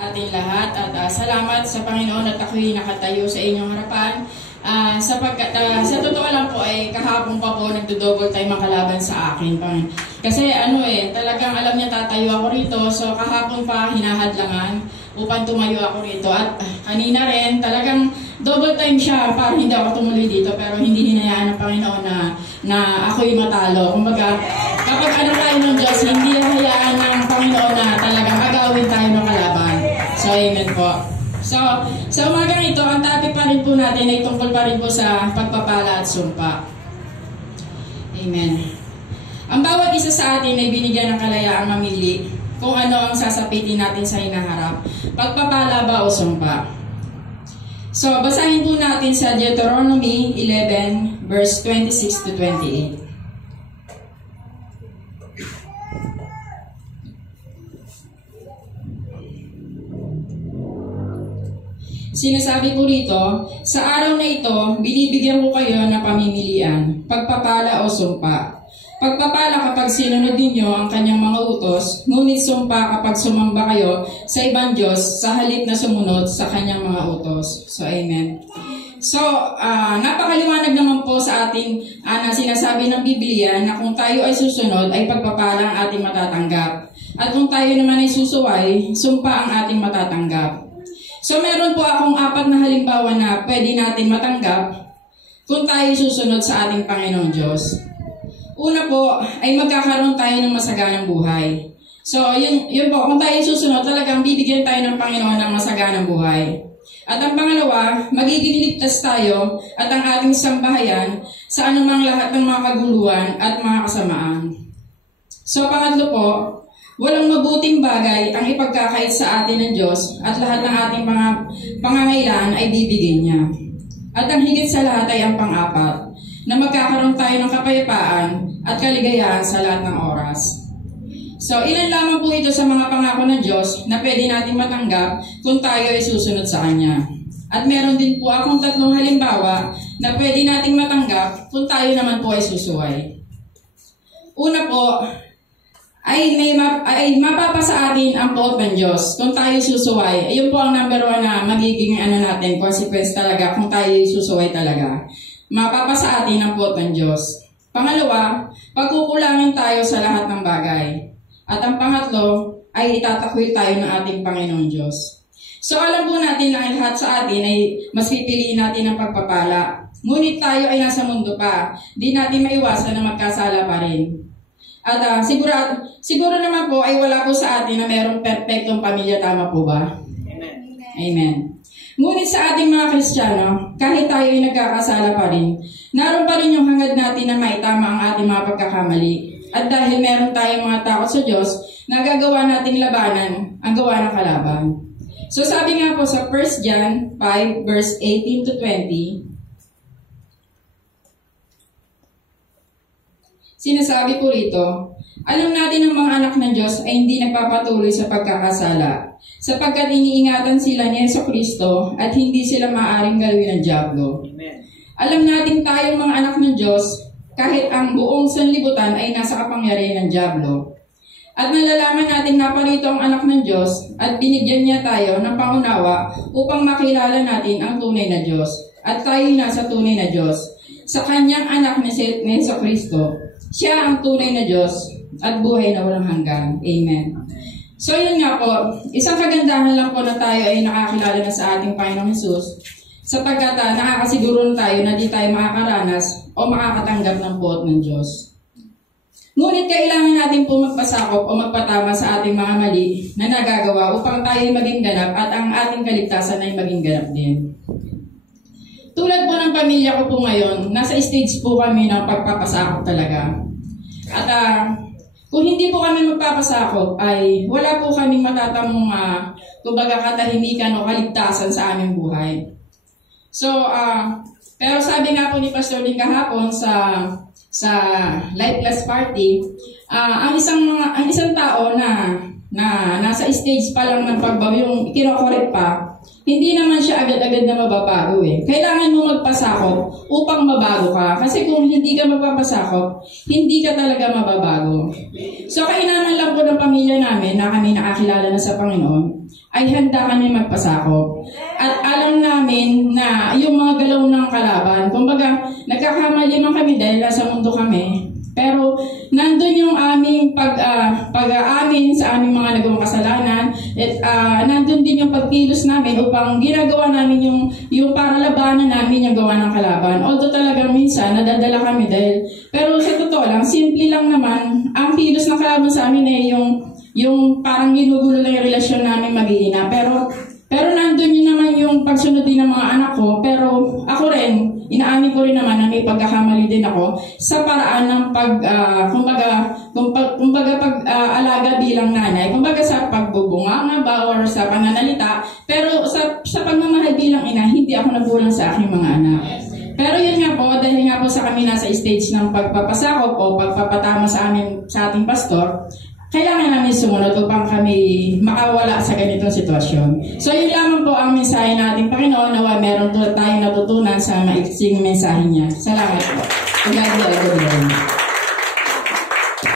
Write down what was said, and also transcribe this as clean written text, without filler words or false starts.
Ating lahat at salamat sa Panginoon at ako'y nakatayo sa inyong harapan sapagkat sa totoo lang po ay kahapon pa po nagdo-double time ang kalaban sa akin. Kasi talagang alam niya tatayo ako rito, so kahapon pa hinahadlangan upang tumayo ako rito at kanina rin talagang double time siya para hindi ako tumuloy dito, pero hindi hinayaan ng Panginoon na ako'y matalo. Kumbaga, kapag ano tayo ng Diyos, hindi hayaan ng Panginoon na talagang agawin tayo ng kalaban. So, amen po. So, sa umagang ito, ang topic pa rin po natin ay tungkol pa rin po sa pagpapala at sumpa. Amen. Ang bawat isa sa atin ay binigyan ng kalayaang mamili kung ano ang sasapitin natin sa hinaharap. Pagpapala ba o sumpa? So, basahin po natin sa Deuteronomy 11, verse 26 to 28. Sinasabi po rito, sa araw na ito, binibigyan ko kayo ng pamimilian, pagpapala o sumpa. Pagpapala kapag sinunod ninyo ang kanyang mga utos, ngunit sumpa kapag sumamba kayo sa ibang Diyos sa halip na sumunod sa kanyang mga utos. So, amen. So, napakaliwanag naman po sa atin na sinasabi ng Biblia na kung tayo ay susunod, ay pagpapala ang ating matatanggap. At kung tayo naman ay susuway, sumpa ang ating matatanggap. So, meron po akong 4 na halimbawa na pwede natin matanggap kung tayo susunod sa ating Panginoong Diyos. Una po, ay magkakaroon tayo ng masaganang buhay. So, yun po, kung tayo susunod, talagang bibigyan tayo ng Panginoon ng masaganang buhay. At ang pangalawa, magiging ligtas tayo at ang ating sambahayan sa anumang lahat ng mga kaguluhan at mga kasamaan. So, pangatlo po, walang mabuting bagay ang ipagkakait sa atin ng Diyos at lahat ng ating mga pangangailangan ay bibigyan niya. At ang higit sa lahat ay ang pang-apat, na magkakaroon tayo ng kapayapaan at kaligayahan sa lahat ng oras. So, ilan lamang po ito sa mga pangako ng Diyos na pwede natin matanggap kung tayo ay susunod sa Kanya. At meron din po akong 3 halimbawa na pwede natin matanggap kung tayo naman po ay susuway. Una po, ay mapapasa atin ang poot ng Diyos kung tayo susuway. Ayun po ang number 1 na magiging consequence talaga kung tayo susuway talaga. Mapapasa atin ang poot ng Diyos. Pangalawa, pagkukulangin tayo sa lahat ng bagay. At ang pangatlo, ay itatakwil tayo ng ating Panginoong Diyos. So alam po natin na lahat sa atin ay mas pipiliin natin ang pagpapala. Ngunit tayo ay nasa mundo pa. Di natin maiwasan na magkasala pa rin. At siguro naman po ay wala po sa atin na mayroong perfectong pamilya, tama po ba? Amen. Amen. Ngunit sa ating mga Kristiyano, kahit tayo ay nagkakasala pa rin, naroon pa rin yung hangad natin na maitama ang ating mga pagkakamali. At dahil meron tayong mga takot sa Diyos, nagagawa nating labanan ang gawa ng kalaban. So sabi nga po sa 1 John 5 verse 18 to 20, sinasabi po rito, alam natin ang mga anak ng Diyos ay hindi nagpapatuloy sa pagkakasala, sapagkat iniingatan sila ni Jesucristo at hindi sila maaaring galawin ng diablo. Amen. Alam natin tayong mga anak ng Diyos, kahit ang buong sanlibutan ay nasa kapangyarihan ng diablo. At nalalaman natin na parito ang anak ng Diyos at binigyan niya tayo ng pangunawa upang makilala natin ang tunay na Diyos at tayo nasa tunay na Diyos sa kanyang anak ni Jesucristo. Siya ang tunay na Diyos at buhay na walang hanggan. Amen. So yun nga po, isang kagandahan lang po na tayo ay nakakilala na sa ating Panginoong Hesus sapagkat nakakasiguro tayo na di tayo makakaranas o makakatanggap ng poot ng Diyos. Ngunit kailangan natin po magpasakop o magpatama sa ating mga mali na nagagawa upang tayo ay maging ganap at ang ating kaligtasan ay maging ganap din. Tulad po ng pamilya ko po ngayon, nasa stage po kami ng pagpapasakop talaga. At kung hindi po kami magpapasakop, ay wala po kaming matatamong katahimikan o kaligtasan sa aming buhay. So, pero sabi nga po ni Pastor din kahapon sa Life Class Party, ang isang tao na nasa stage pa lang ng pagbago, yung kinokorek pa, hindi naman siya agad-agad na mababago eh. Kailangan mo magpasakop upang mabago ka. Kasi kung hindi ka magpapasakop, hindi ka talaga mababago. So, kainaman lang po ng pamilya namin na kami nakakilala na sa Panginoon ay handa kami magpasakop. At alam namin na yung mga galaw ng kalaban, kumbaga, nagkakamali man kami dahil nasa mundo kami, pero nandun yung aming pag-aamin sa aming mga nagawang kasalanan, at nandun din yung pagkilos namin upang ginagawa namin yung para labanan namin yung gawa ng kalaban. Although talagang minsan nadadala kami pero sa totoo lang, simple lang naman, ang kilos ng kalaban sa amin ay yung parang ginugulo lang yung relasyon namin mag-iina. Pero nandun yun naman yung pagsunod din ng mga anak ko. Pero ako rin, inaamin ko rin naman na may pagkakamali din ako sa paraan ng pag-alaga bilang nanay. Kumbaga sa pagbubunganga ba or sa pananalita. Pero sa pagmamahal bilang ina, hindi ako nagulang sa aking mga anak. Pero yun nga po, dahil nga po sa kami nasa stage ng pagpapasakop o pagpapatama sa ating pastor, kailangan namin sumunod upang kami makawala sa ganitong sitwasyon. So yun lamang po ang mensahe nating Panginoon, nawa meron tayong natutunan sa maiksing mensahe niya. Salamat po. God bless you.